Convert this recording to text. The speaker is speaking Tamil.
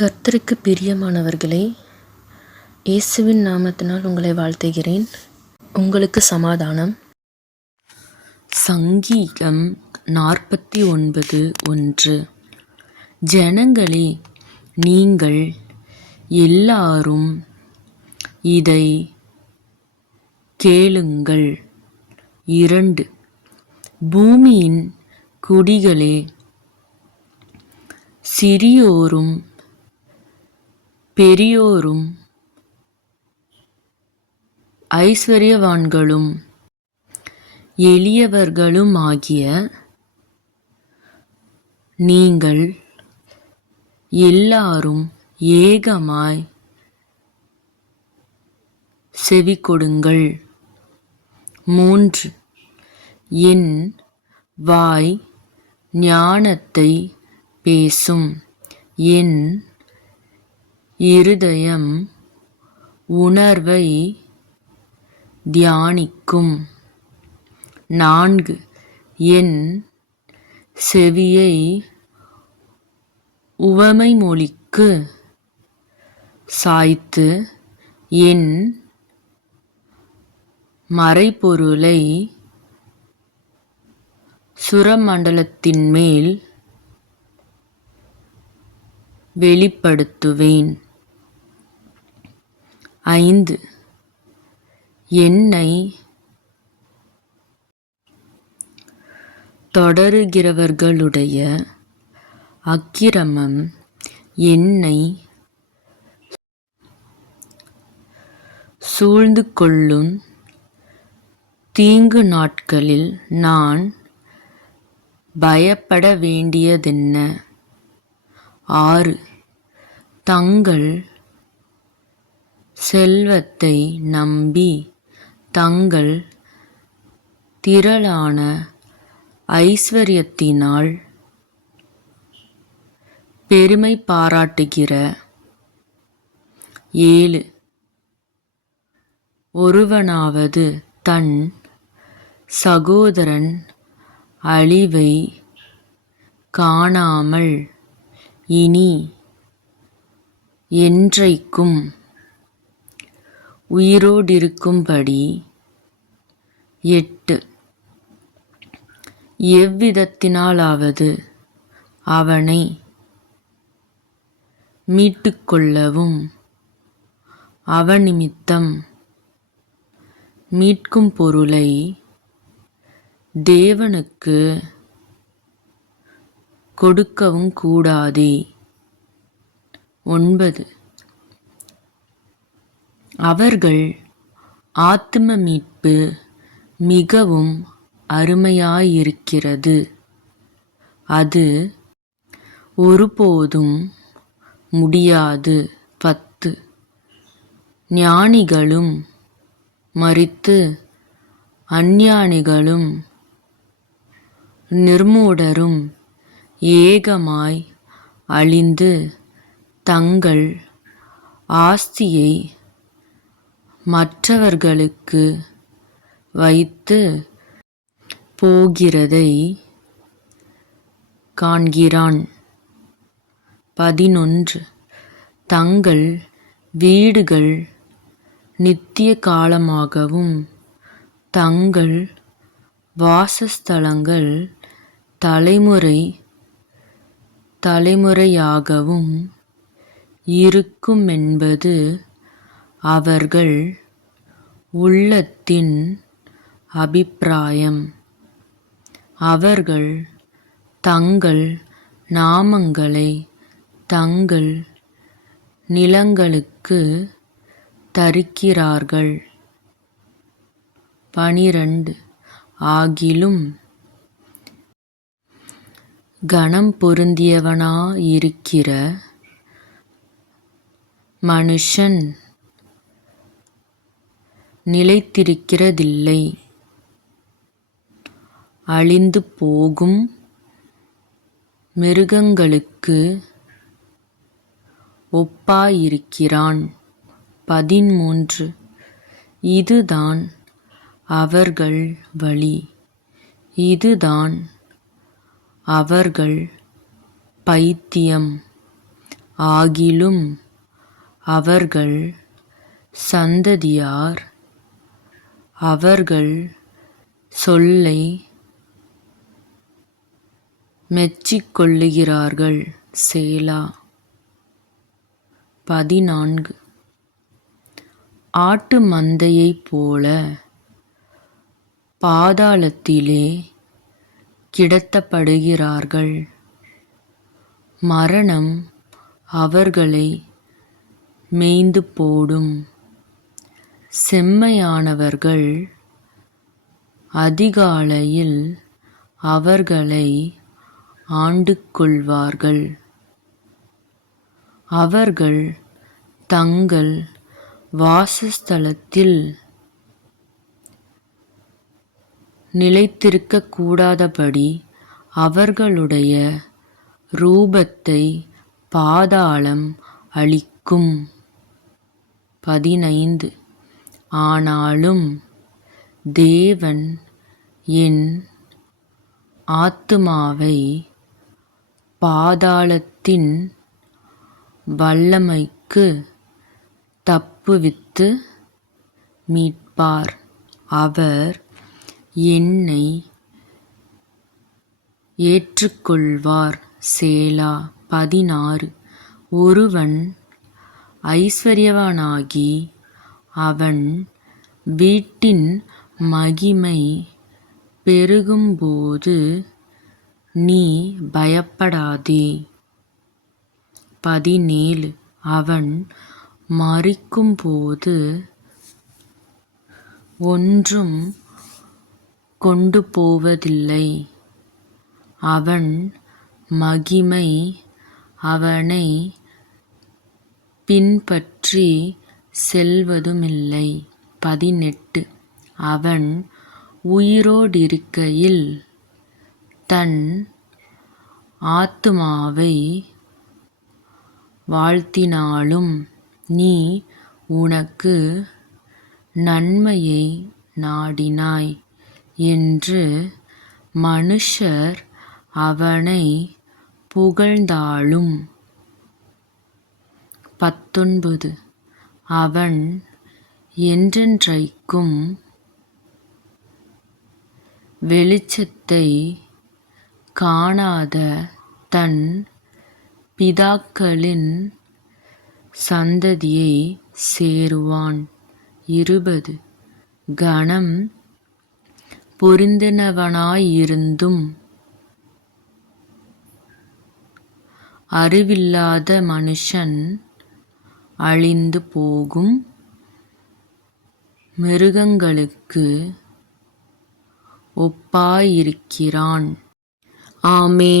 கர்த்தருக்கு பிரியமானவர்களே இயேசுவின் நாமத்தினால் உங்களை வாழ்த்துகிறேன். உங்களுக்கு சமாதானம். சங்கீதம் நாற்பத்தி ஒன்பது ஒன்று. ஜனங்களே நீங்கள் எல்லாரும் இதை கேளுங்கள். இரண்டு பூமியின் குடிகளே சிறியோரும் பெரியோரும் ஐஸ்வர்யவான்களும் எளியவர்களுமாகிய நீங்கள் எல்லாரும் ஏகமாய் செவிக்கொடுங்கள் மூன்று என் வாய் ஞானத்தை பேசும். என் இருதயம் உணர்வை தியானிக்கும். நான்கு என் செவியை உவமைமொழிக்கு சாய்த்து என் மறைபொருளை சுரமண்டலத்தின்மேல் வெளிப்படுத்துவேன். ஐந்து. என்னை தொடருகிறவர்களுடைய அக்கிரமம் என்னை சூழ்ந்து கொள்ளும் தீங்கு நாட்களில் நான் பயப்பட வேண்டியதென்ன? ஆறு. தங்கள் செல்வத்தை நம்பி தங்கள் திரளான ஐஸ்வர்யத்தினால் பெருமை பாராட்டுகிற ஏழு. ஒருவனாவது தன் சகோதரன் அழிவை காணாமல் இனி என்றைக்கும் உயிரோடிருக்கும்படி. எட்டு. எவ்விதத்தினாலாவது அவனை மீட்டுக்கொள்ளவும் அவனிமித்தம் மீட்கும் பொருளை தேவனுக்கு கொடுக்கவும் கூடாதே. ஒன்பது. அவர்கள் ஆத்ம மீட்பு மிகவும் அருமையாயிருக்கிறது. அது ஒருபோதும் முடியாது. பத்து. ஞானிகளும் மறித்து அஞ்ஞானிகளும் நிர்மூடரும் ஏகமாய் அழிந்து தங்கள் ஆஸ்தியை மற்றவர்களுக்கு வைத்து போகிறதை காண்கிறான். பதினொன்று. தங்கள் வீடுகள் நித்திய காலமாகவும் தங்கள் வாசஸ்தலங்கள் தலைமுறை தலைமுறையாகவும் இருக்குமென்பது அவர்கள் உள்ளத்தின் அபிப்பிராயம். அவர்கள் தங்கள் நாமங்களை தங்கள் நிலங்களுக்கு தரிக்கிறார்கள். பனிரண்டு. ஆகிலும் கணம் பொருந்தியவனாயிருக்கிற மனுஷன் நிலைத்திருக்கிறதில்லை. அழிந்து போகும் மிருகங்களுக்கு ஒப்பாயிருக்கிறான். பதிமூன்று இதுதான் அவர்கள் வழி. இதுதான் அவர்கள் பைத்தியம். ஆகிலும் அவர்கள் சந்ததியார் அவர்கள் சொல்லை மெச்சிக் கொள்ளுகிறார்கள் சேலா பதினான்கு. ஆட்டு மந்தையைப் போல பாதாளத்திலே கிடத்தப்படுகிறார்கள். மரணம் அவர்களை மேய்ந்து போடும். செம்மையானவர்கள் அதிகாலையில் அவர்களை ஆண்டு கொள்வார்கள் அவர்கள் தங்கள் வாசஸ்தலத்தில் நிலைத்திருக்கக்கூடாதபடி அவர்களுடைய ரூபத்தை பாதாளம் அளிக்கும். பதினைந்து ஆனாலும் தேவன் என் ஆத்துமாவை பாதாளத்தின் வல்லமைக்கு தப்புவித்து மீட்பார். அவர் என்னை ஏற்றுக்கொள்வார். சேலா பதினாறு. ஒருவன் ஐஸ்வர்யவானாகி அவன் வீட்டின் மகிமை பெருகும்போது நீ பயப்படாதே. பதினேழு. அவன் மறிக்கும்போது ஒன்றும் கொண்டு போவதில்லை அவன் மகிமை அவனை பின்பற்றி செல்வதுமில்லை. பதினெட்டு. அவன் உயிரோடிருக்கையில் தன் ஆத்துமாவை வாழ்த்தினாலும் நீ உனக்கு நன்மையை நாடினாய் என்று மனுஷர் அவனை புகழ்ந்தாலும். பத்தொன்பது. அவன் என்றென்றைக்கும் வெளிச்சத்தை காணாத தன் பிதாக்களின் சந்ததியை சேருவான். இருபது. கனம் பொருந்தினவனாயிருந்தும் அறிவில்லாத மனுஷன் அழிந்து போகும் மிருகங்களுக்கு ஒப்பாயிருக்கிறான். ஆமேன்.